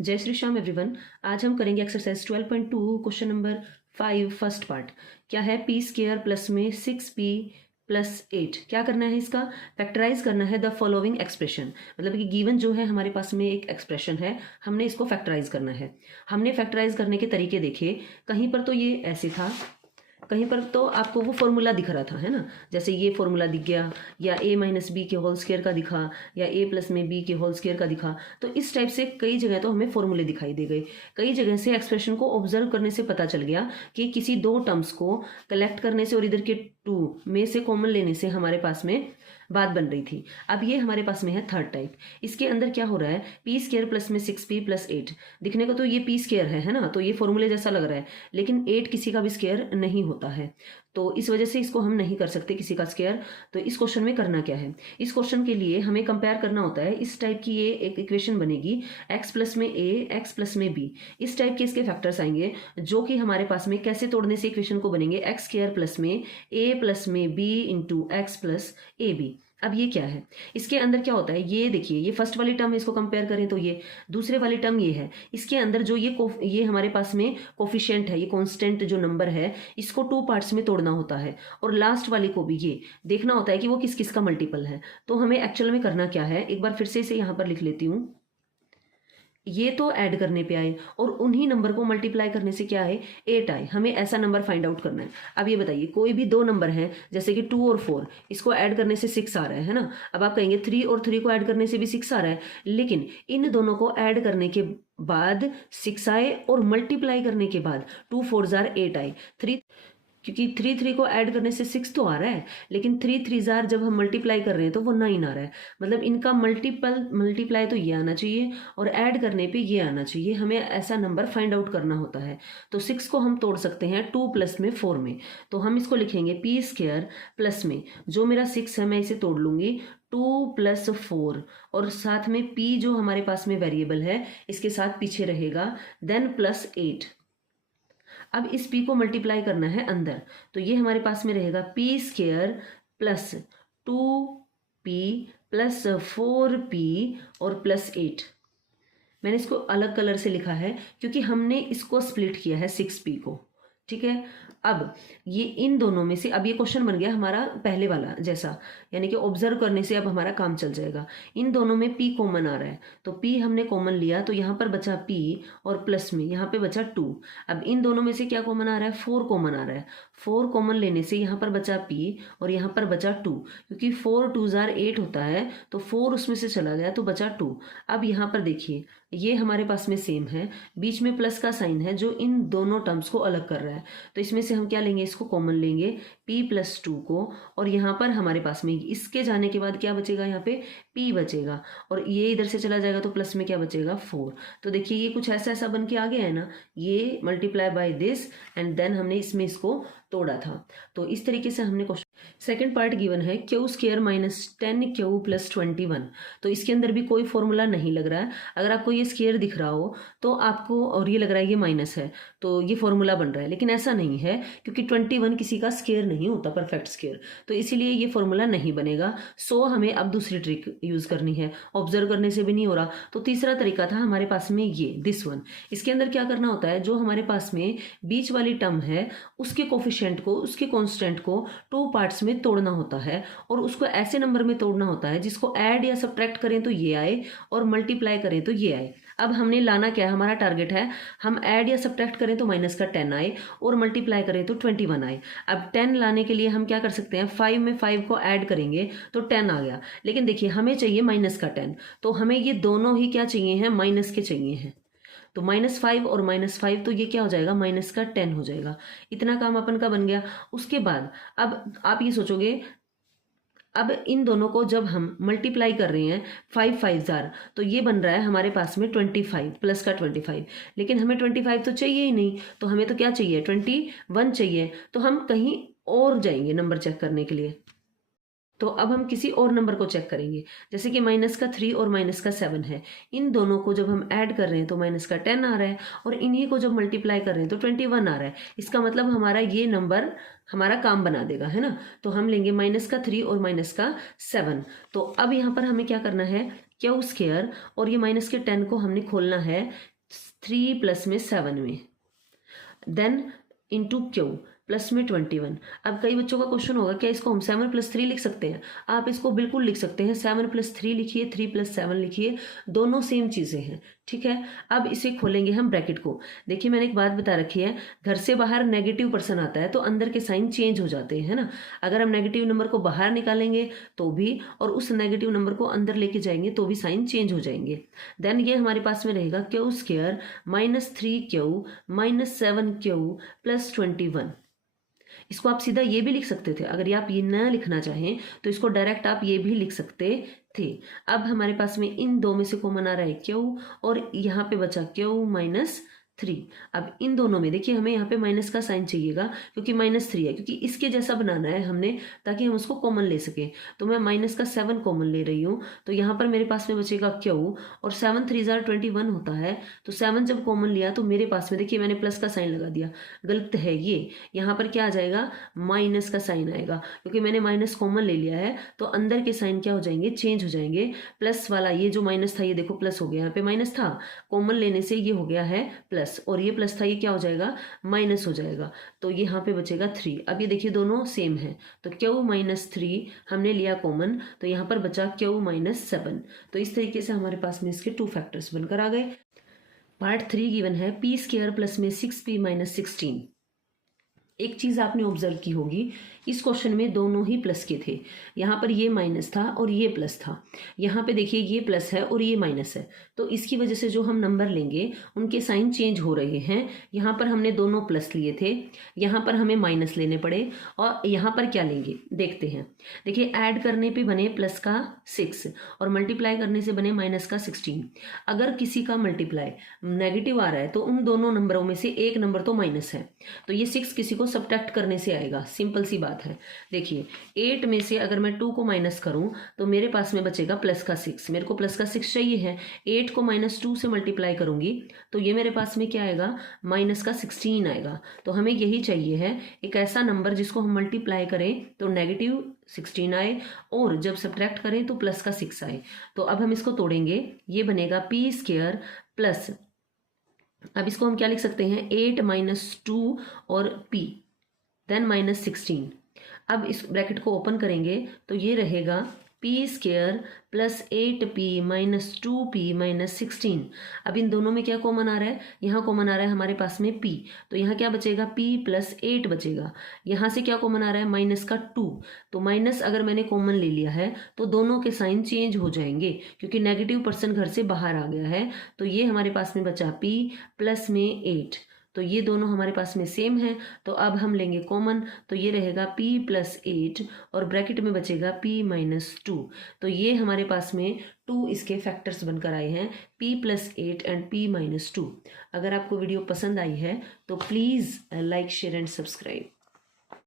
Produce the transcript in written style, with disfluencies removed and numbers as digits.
जय श्री श्याम एवरीवन। आज हम करेंगे exercise 12.2 question number 5 first part. क्या है पी स्क्वायर प्लस में 6p प्लस 8। क्या करना है, इसका फैक्टराइज करना है द फॉलोइंग एक्सप्रेशन। मतलब कि गिवन जो है हमारे पास में एक एक्सप्रेशन है, हमने इसको फैक्टराइज करना है। हमने फैक्टराइज करने के तरीके देखे, कहीं पर तो ये ऐसे था, कहीं पर तो आपको वो फॉर्मूला दिख रहा था, है ना। जैसे ये फॉर्मूला दिख गया, या a माइनस बी के होल स्क्वायर का दिखा, या a प्लस में b के होल स्क्वायर का दिखा। तो इस टाइप से कई जगह तो हमें फॉर्मूले दिखाई दे गए। कई जगह से एक्सप्रेशन को ऑब्जर्व करने से पता चल गया कि किसी दो टर्म्स को कलेक्ट करने से और इधर के टू में से कॉमन लेने से हमारे पास में बात बन रही थी। अब ये हमारे पास में है थर्ड टाइप। इसके अंदर क्या हो रहा है, पी स्क्वायर प्लस में 6p प्लस 8। दिखने को तो ये पी स्क्वायर है ना, तो ये फॉर्मूले जैसा लग रहा है, लेकिन 8 किसी का भी स्क्वायर नहीं होता है, तो इस वजह से इसको हम नहीं कर सकते किसी का स्क्वायर। तो इस क्वेश्चन में करना क्या है, इस क्वेश्चन के लिए हमें कंपेयर करना होता है। इस टाइप की ये एक इक्वेशन बनेगी, x प्लस में a x प्लस में b। इस टाइप के इसके फैक्टर्स आएंगे जो कि हमारे पास में कैसे तोड़ने से इक्वेशन को बनेंगे, एक्स स्क्वायर प्लस में a प्लस में b into x plus a b. अब ये क्या है, इसके अंदर क्या होता है, ये देखिए, ये फर्स्ट वाली टर्म है, इसको कंपेयर करें तो ये दूसरे वाली टर्म ये है। इसके अंदर जो ये हमारे पास में कोफिशिएंट है, ये कांस्टेंट जो नंबर है, इसको टू पार्ट्स में तोड़ना होता है, और लास्ट वाले को भी ये देखना होता है कि वो किस किस का मल्टीपल है। तो हमें एक्चुअल में करना क्या है, एक बार फिर से इसे यहाँ पर लिख लेती हूँ। ये तो ऐड करने पे आए और उन्हीं नंबर को मल्टीप्लाई करने से क्या है, 8 आए। हमें ऐसा नंबर फाइंड आउट करना है। अब ये बताइए, कोई भी दो नंबर हैं जैसे कि 2 और 4, इसको ऐड करने से 6 आ रहा है ना। अब आप कहेंगे 3 और 3 को ऐड करने से भी 6 आ रहा है, लेकिन इन दोनों को ऐड करने के बाद 6 आए और मल्टीप्लाई करने के बाद 2 4 जार 8 आए। क्योंकि 3 3 को ऐड करने से 6 तो आ रहा है, लेकिन 3 3 जार जब हम मल्टीप्लाई कर रहे हैं तो वो 9 आ रहा है। मतलब इनका मल्टीप्लाई तो ये आना चाहिए और ऐड करने पे ये आना चाहिए। हमें ऐसा नंबर फाइंड आउट करना होता है। तो 6 को हम तोड़ सकते हैं 2 प्लस में 4 में। तो हम इसको लिखेंगे पी स्क्वायर प्लस में जो मेरा 6 है, मैं इसे तोड़ लूंगी 2 प्लस 4, और साथ में p जो हमारे पास में वेरिएबल है इसके साथ पीछे रहेगा, देन प्लस 8। अब इस p को मल्टीप्लाई करना है अंदर, तो ये हमारे पास में रहेगा P square plus 2p plus 4p और प्लस 8। मैंने इसको अलग कलर से लिखा है क्योंकि हमने इसको स्प्लिट किया है 6p को, ठीक है। अब ये इन दोनों में से, अब ये क्वेश्चन बन गया हमारा पहले वाला जैसा, यानी कि ऑब्जर्व करने से अब हमारा काम चल जाएगा। इन दोनों में p कॉमन आ रहा है, तो p हमने कॉमन लिया, तो यहाँ पर बचा p और प्लस में यहाँ पे बचा 2। अब इन दोनों में से क्या कॉमन आ रहा है, 4 कॉमन आ रहा है। 4 कॉमन लेने से यहाँ पर बचा p और यहाँ पर बचा 2, क्योंकि 4 2 जार 8 होता है, तो 4 उसमें से चला गया तो बचा 2। अब यहाँ पर देखिए, ये हमारे पास में सेम है, बीच में प्लस का साइन है जो इन दोनों टर्म्स को अलग कर रहा है। तो इसमें से हम क्या लेंगे, इसको कॉमन लेंगे p प्लस 2 को, और यहाँ पर हमारे पास में इसके जाने के बाद क्या बचेगा, यहाँ पे p बचेगा, और ये इधर से चला जाएगा तो प्लस में क्या बचेगा 4। तो देखिए ये कुछ ऐसा ऐसा बन के आ गया है ना, ये multiply by this and then हमने इसमें इसको तोड़ा था। तो इस तरीके से हमने क्वेश्चन। सेकेंड पार्ट गिवन है Q square minus 10q plus 21। तो इसके अंदर भी कोई फॉर्मूला नहीं लग रहा है। अगर आपको ये स्क्वायर दिख रहा हो तो आपको, और ये लग रहा है ये माइनस है, तो ये फॉर्मूला बन रहा है, लेकिन ऐसा नहीं है क्योंकि 21 किसी का स्क्वायर नहीं होता, परफेक्ट स्क्वायर, तो इसीलिए ये फॉर्मूला नहीं बनेगा। सो हमें अब दूसरी ट्रिक यूज करनी है, ऑब्जर्व करने से भी नहीं हो रहा। तो तीसरा तरीका था हमारे पास में ये दिस वन। इसके अंदर क्या करना होता है, जो हमारे पास में बीच वाली टर्म है उसके कोफिशिएंट को, उसके कांस्टेंट को 2 पार्ट्स में तोड़ना होता है, और उसको ऐसे नंबर में तोड़ना होता है जिसको ऐड या सब्ट्रैक्ट करें तो ये आए और मल्टीप्लाई करें तो ये आए। अब हमने लाना क्या है, हमारा टारगेट है हम ऐड या सब्ट्रैक्ट करें तो माइनस का 10 आए और मल्टीप्लाई करें तो 21 आए। अब 10 लाने के लिए हम क्या कर सकते हैं, 5 में 5 को ऐड करेंगे तो 10 आ गया, लेकिन देखिए हमें चाहिए माइनस का 10, तो हमें ये दोनों ही क्या चाहिए हैं, माइनस के चाहिए हैं। तो -5 और -5, तो ये क्या हो जाएगा, माइनस का 10 हो जाएगा। इतना काम अपन का बन गया। उसके बाद अब आप ये सोचोगे, अब इन दोनों को जब हम मल्टीप्लाई कर रहे हैं 5 5 जार, तो ये बन रहा है हमारे पास में 25 प्लस का 25, लेकिन हमें 25 तो चाहिए ही नहीं, तो हमें तो क्या चाहिए, 21 चाहिए। तो हम कहीं और जाएंगे नंबर चेक करने के लिए। तो अब हम किसी और नंबर को चेक करेंगे, जैसे कि माइनस का 3 और माइनस का 7 है। इन दोनों को जब हम ऐड कर रहे हैं तो माइनस का 10 आ रहा है, और इन्हीं को जब मल्टीप्लाई कर रहे हैं तो 21 आ रहा है। इसका मतलब हमारा ये नंबर हमारा काम बना देगा, है ना। तो हम लेंगे माइनस का 3 और माइनस का 7। तो अब यहाँ पर हमें क्या करना है, क्यू स्क्वायर और ये माइनस के 10 को हमने खोलना है 3 प्लस में 7 में, देन इंटू क्यू प्लस में 21। अब कई बच्चों का क्वेश्चन होगा क्या इसको हम 7 + 3 लिख सकते हैं? आप इसको बिल्कुल लिख सकते हैं, 7 + 3 लिखिए, 3 + 7 लिखिए, दोनों सेम चीज़ें हैं, ठीक है। अब इसे खोलेंगे हम ब्रैकेट को। देखिए मैंने एक बात बता रखी है, घर से बाहर नेगेटिव पर्सन आता है तो अंदर के साइन चेंज हो जाते हैं, है ना। अगर हम नेगेटिव नंबर को बाहर निकालेंगे तो भी, और उस नेगेटिव नंबर को अंदर लेके जाएंगे तो भी साइन चेंज हो जाएंगे। देन ये हमारे पास में रहेगा क्यू स्क्वायर -3q -7q + 21। इसको आप सीधा ये भी लिख सकते थे, अगर आप ये न लिखना चाहें तो इसको डायरेक्ट आप ये भी लिख सकते थे। अब हमारे पास में इन दो में से कॉमन आ रहा है क्यू, और यहाँ पे बचा क्यू -3। अब इन दोनों में देखिए हमें यहाँ पे माइनस का साइन चाहिएगा क्योंकि -3 है, क्योंकि इसके जैसा बनाना है हमने ताकि हम उसको कॉमन ले सकें। तो मैं -7 कॉमन ले रही हूँ, तो यहाँ पर मेरे पास में बचेगा क्यू, और 7 3 21 होता है, तो 7 जब कॉमन लिया तो मेरे पास में देखिए मैंने प्लस का साइन लगा दिया, गलत है ये। यहाँ पर क्या आ जाएगा, माइनस का साइन आएगा, क्योंकि मैंने माइनस कॉमन ले लिया है तो अंदर के साइन क्या हो जाएंगे, चेंज हो जाएंगे। प्लस वाला ये जो माइनस था ये देखो प्लस हो गया, यहाँ पे माइनस था, कॉमन लेने से ये हो गया है प्लस, और ये प्लस था ये क्या हो जाएगा, माइनस हो जाएगा। तो ये यहाँ पे बचेगा 3। अब ये देखिए दोनों सेम है, तो क्यू -3 हमने लिया कॉमन, तो यहाँ पर बचा क्यू -7। तो इस तरीके से हमारे पास में इसके 2 फैक्टर्स बनकर आ गए। पार्ट 3 गिवन है p² प्लस में 6p - 16। एक चीज आपने ऑब्जर्व की होगी, इस क्वेश्चन में दोनों ही प्लस के थे। यहाँ पर ये माइनस था और ये प्लस था, यहाँ पे देखिए ये प्लस है और ये माइनस है, तो इसकी वजह से जो हम नंबर लेंगे उनके साइन चेंज हो रहे हैं। यहाँ पर हमने दोनों प्लस लिए थे, यहाँ पर हमें माइनस लेने पड़े, और यहाँ पर क्या लेंगे देखते हैं। देखिए ऐड करने पे बने प्लस का 6 और मल्टीप्लाई करने से बने माइनस का 16। अगर किसी का मल्टीप्लाई नेगेटिव आ रहा है तो उन दोनों नंबरों में से एक नंबर तो माइनस है, तो ये 6 किसी को सब्ट्रैक्ट करने से आएगा, सिंपल सी बात है। देखिए 8 में से अगर मैं 2 को माइनस करूं तो मेरे पास में बचेगा प्लस का 6, मेरे को प्लस का 6 चाहिए है। 8 को -2 से मल्टीप्लाई करूंगी तो ये मेरे पास में क्या आएगा, माइनस का 16 आएगा। तो हमें यही चाहिए है, एक ऐसा नंबर जिसको हम मल्टीप्लाई करें तो नेगेटिव 16 आए, और जब सब्ट्रैक्ट करें तो प्लस का 6 आए। तो अब हम इसको तोड़ेंगे, ये बनेगा p² प्लस, अब इसको हम क्या लिख सकते हैं, 8 - 2 और p देन -16। अब इस ब्रैकेट को ओपन करेंगे तो ये रहेगा p² प्लस 8p - 2p - 16। अब इन दोनों में क्या कॉमन आ रहा है, यहाँ कॉमन आ रहा है हमारे पास में p, तो यहाँ क्या बचेगा, p + 8 बचेगा। यहाँ से क्या कॉमन आ रहा है, माइनस का 2, तो माइनस अगर मैंने कॉमन ले लिया है तो दोनों के साइन चेंज हो जाएंगे, क्योंकि नेगेटिव पर्सन घर से बाहर आ गया है। तो ये हमारे पास में बचा p प्लस में 8, तो ये दोनों हमारे पास में सेम है, तो अब हम लेंगे कॉमन, तो ये रहेगा p + 8 और ब्रैकेट में बचेगा p - 2। तो ये हमारे पास में 2 इसके फैक्टर्स बनकर आए हैं, p + 8 एंड p - 2। अगर आपको वीडियो पसंद आई है तो please like, share and subscribe.